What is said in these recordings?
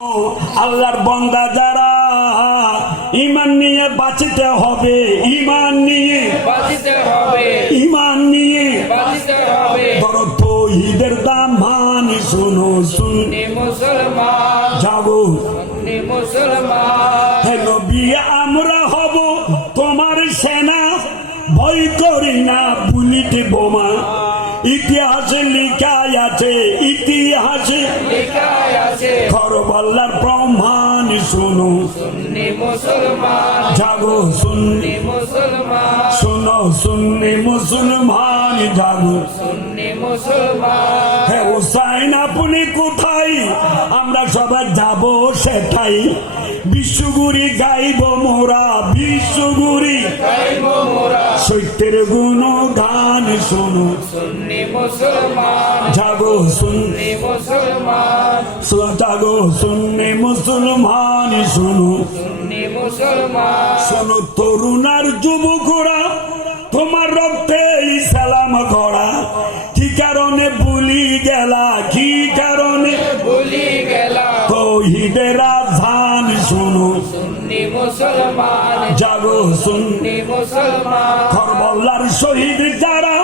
আল্লাহর বান্দা যারা ঈমান নিয়ে বাঁচতে হবে, ঈমান নিয়ে বাঁচতে হবে, ঈমান নিয়ে বাঁচতে হবে। ধরো তৌহিদের দামান শোনো শুনে মুসলমান, যাবো মুসলমান, হে নবী আমরা হব তোমার সেনা, ভয় করি না বুলেট বোমা। ইতিহাসে লেখা আছে, ইতিহাসে লেখা আছে, করবালার প্রমাণ শোনো সুন্নি মুসলমান, জাগো সুন্নি মুসলমান, শোনো সুন্নি মুসলমান জাগো। সুন্নি মুসলমান। হে হুসাইন আপনি কোথায়, আমরা সবাই যাব সেটাই। বিশ্বগুরি গাইব মোরা, বিশ্বগুরি গাইব মোরা, সত্যের গুণ গান শোনো সুন্নি মুসলমান, জাগো সুন্নি মুসলমান, জাগো সুন্নি মুসলমান শোনো। সুন্নি মুসলমান। শোনো তরুণার যুবকরা তোমার রক্তে সালাম গড়া, কি কারণে ভুলি গেলা, কি কারণে ভুলি গেলা, তৌহিদের আযান শোনো সুন্নি মুসলমান, জাগো সুন্নি সুন্নি মুসলমান, করবলার শহীদ যারা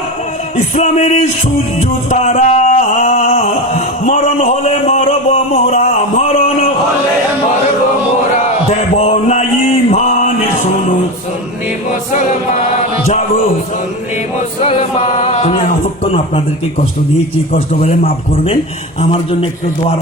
ইসলামের সূর্য তারা, মরণ হলে মরব মোরা, মরণ হলে মরব মোরা, দেব না ঈমান শোনো সুন্নি মুসলমান, জাগো। সুন্নি মুসলমান। আমি অনেকক্ষণ আপনাদেরকে কষ্ট দিয়েছি, কষ্ট করে মাফ করবেন, আমার জন্য একটু দোয়া